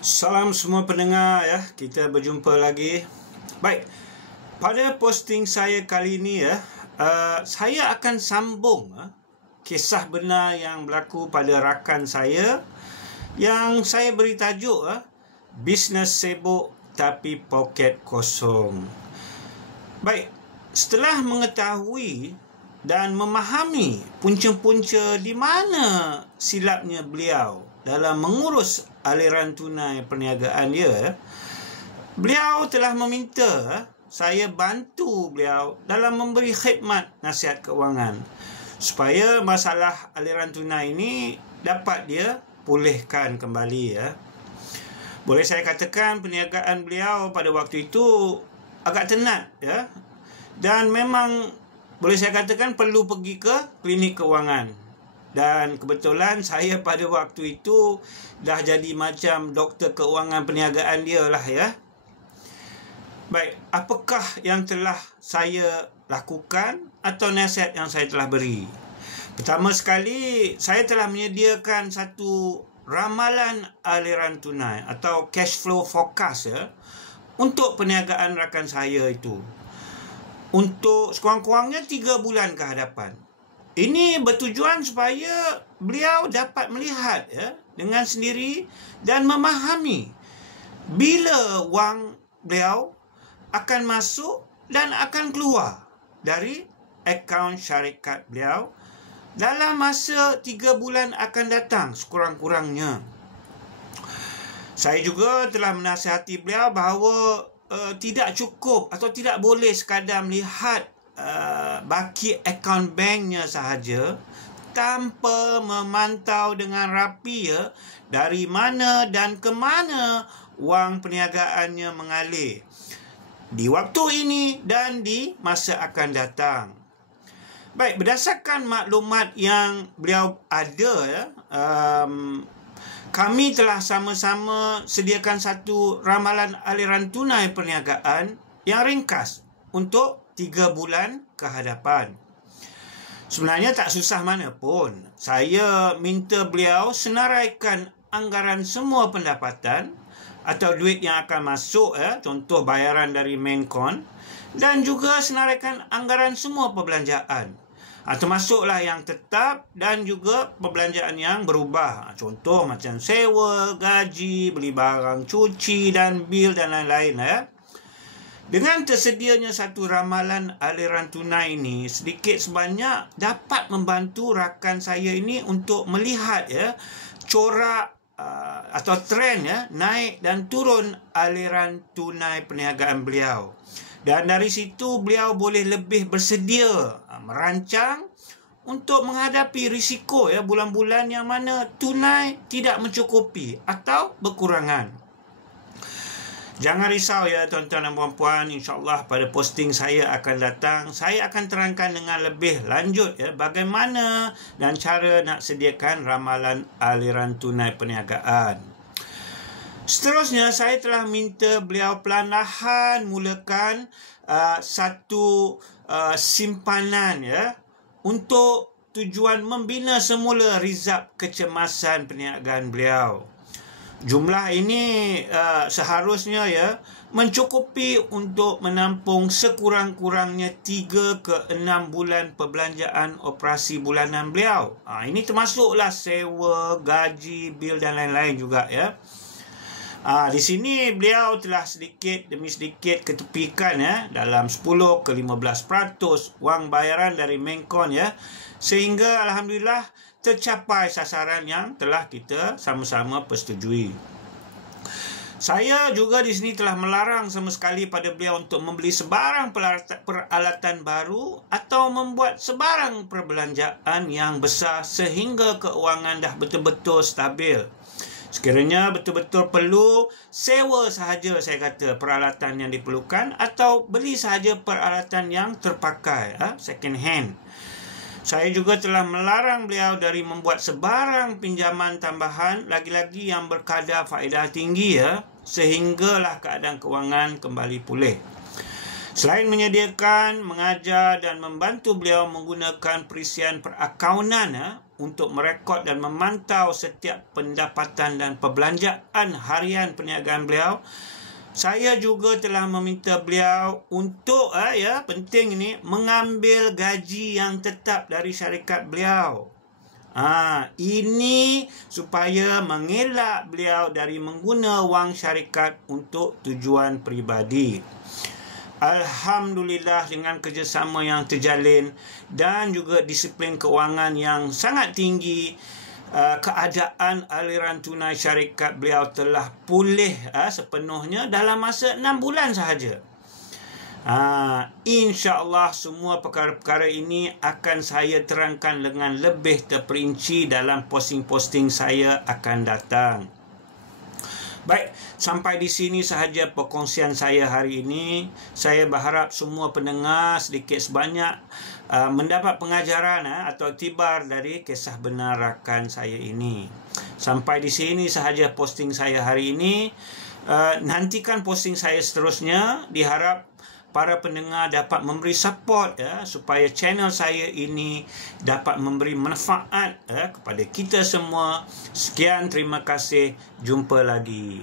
Salam semua pendengar ya. Kita berjumpa lagi. Baik. Pada posting saya kali ini saya akan sambung kisah benar yang berlaku pada rakan saya yang saya beri tajuk bisnes sibuk tapi poket kosong. Baik, setelah mengetahui dan memahami punca-punca di mana silapnya beliau dalam mengurus aliran tunai perniagaan dia, beliau telah meminta saya bantu beliau dalam memberi khidmat nasihat keuangan supaya masalah aliran tunai ini dapat dia pulihkan kembali ya. Boleh saya katakan perniagaan beliau pada waktu itu agak tenat ya. Dan memang boleh saya katakan perlu pergi ke klinik keuangan. Dan kebetulan saya pada waktu itu dah jadi macam doktor keuangan perniagaan dia lah ya. Baik, apakah yang telah saya lakukan atau nasihat yang saya telah beri? Pertama sekali, saya telah menyediakan satu ramalan aliran tunai atau cash flow forecast ya untuk perniagaan rakan saya itu. Untuk sekurang-kurangnya 3 bulan ke hadapan. Ini bertujuan supaya beliau dapat melihat ya dengan sendiri dan memahami bila wang beliau akan masuk dan akan keluar dari akaun syarikat beliau dalam masa 3 bulan akan datang sekurang-kurangnya. Saya juga telah menasihati beliau bahawa tidak cukup atau tidak boleh sekadar melihat baki akaun banknya sahaja tanpa memantau dengan rapi ya dari mana dan ke mana wang perniagaannya mengalir di waktu ini dan di masa akan datang. Baik, berdasarkan maklumat yang beliau ada ya, kami telah sama-sama sediakan satu ramalan aliran tunai perniagaan yang ringkas untuk 3 bulan ke hadapan. Sebenarnya tak susah mana pun. Saya minta beliau senaraikan anggaran semua pendapatan atau duit yang akan masuk ya, contoh bayaran dari Maincon, dan juga senaraikan anggaran semua perbelanjaan. Termasuklah yang tetap dan juga perbelanjaan yang berubah. Contoh macam sewa, gaji, beli barang cuci dan bil dan lain-lain ya. Dengan tersedianya satu ramalan aliran tunai ini, sedikit sebanyak dapat membantu rakan saya ini untuk melihat ya corak atau trend ya naik dan turun aliran tunai perniagaan beliau. Dan dari situ beliau boleh lebih bersedia merancang untuk menghadapi risiko ya bulan-bulan yang mana tunai tidak mencukupi atau berkurangan. Jangan risau ya tuan-tuan dan puan-puan, insya-Allah pada posting saya akan datang, saya akan terangkan dengan lebih lanjut ya bagaimana dan cara nak sediakan ramalan aliran tunai perniagaan. Seterusnya saya telah minta beliau perlahan mulakan satu simpanan ya untuk tujuan membina semula rizab kecemasan perniagaan beliau. Jumlah ini seharusnya ya mencukupi untuk menampung sekurang-kurangnya 3 ke 6 bulan perbelanjaan operasi bulanan beliau. Ini termasuklah sewa, gaji, bil dan lain-lain juga ya. Di sini beliau telah sedikit demi sedikit ketepikan ya dalam 10 ke 15% wang bayaran dari Maincon ya, sehingga alhamdulillah tercapai sasaran yang telah kita sama-sama persetujui. Saya juga di sini telah melarang sama sekali pada beliau untuk membeli sebarang peralatan baru atau membuat sebarang perbelanjaan yang besar sehingga keuangan dah betul-betul stabil. Sekiranya betul-betul perlu, sewa sahaja saya kata peralatan yang diperlukan atau beli sahaja peralatan yang terpakai, second hand. Saya juga telah melarang beliau dari membuat sebarang pinjaman tambahan lagi-lagi yang berkadar faedah tinggi ya, sehinggalah keadaan kewangan kembali pulih. Selain menyediakan, mengajar dan membantu beliau menggunakan perisian perakaunan untuk merekod dan memantau setiap pendapatan dan perbelanjaan harian perniagaan beliau, saya juga telah meminta beliau untuk penting ini, mengambil gaji yang tetap dari syarikat beliau. Ini supaya mengelak beliau dari mengguna wang syarikat untuk tujuan peribadi. Alhamdulillah, dengan kerjasama yang terjalin dan juga disiplin kewangan yang sangat tinggi, keadaan aliran tunai syarikat beliau telah pulih sepenuhnya dalam masa 6 bulan sahaja. InsyaAllah semua perkara-perkara ini akan saya terangkan dengan lebih terperinci dalam posting-posting saya akan datang. Baik, sampai di sini sahaja perkongsian saya hari ini. Saya berharap semua pendengar sedikit sebanyak mendapat pengajaran atau iktibar dari kisah benar rakan saya ini. Sampai di sini sahaja posting saya hari ini. Nantikan posting saya seterusnya. Diharap para pendengar dapat memberi support supaya channel saya ini dapat memberi manfaat kepada kita semua. Sekian, terima kasih. Jumpa lagi.